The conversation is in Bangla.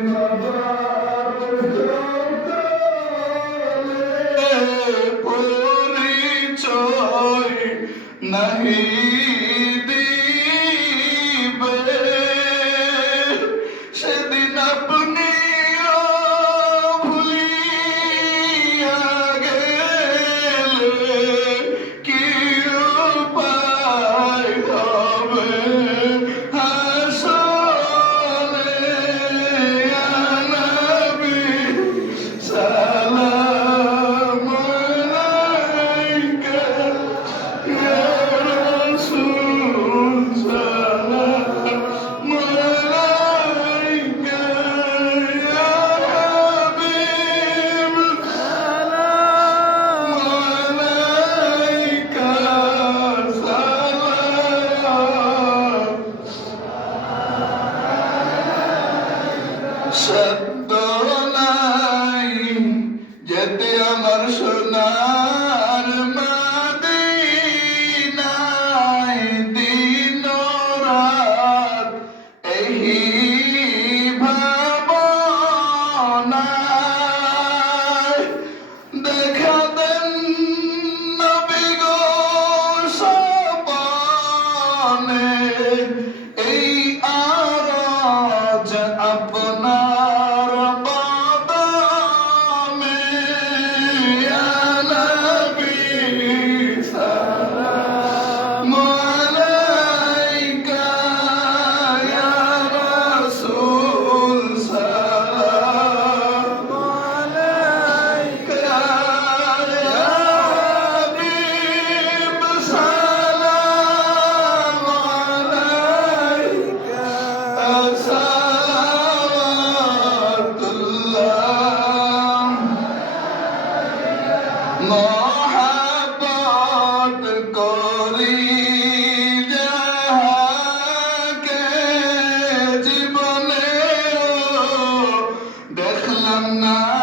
Oh মোহাবত করি যাহাকে জীবনে দেখলাম না।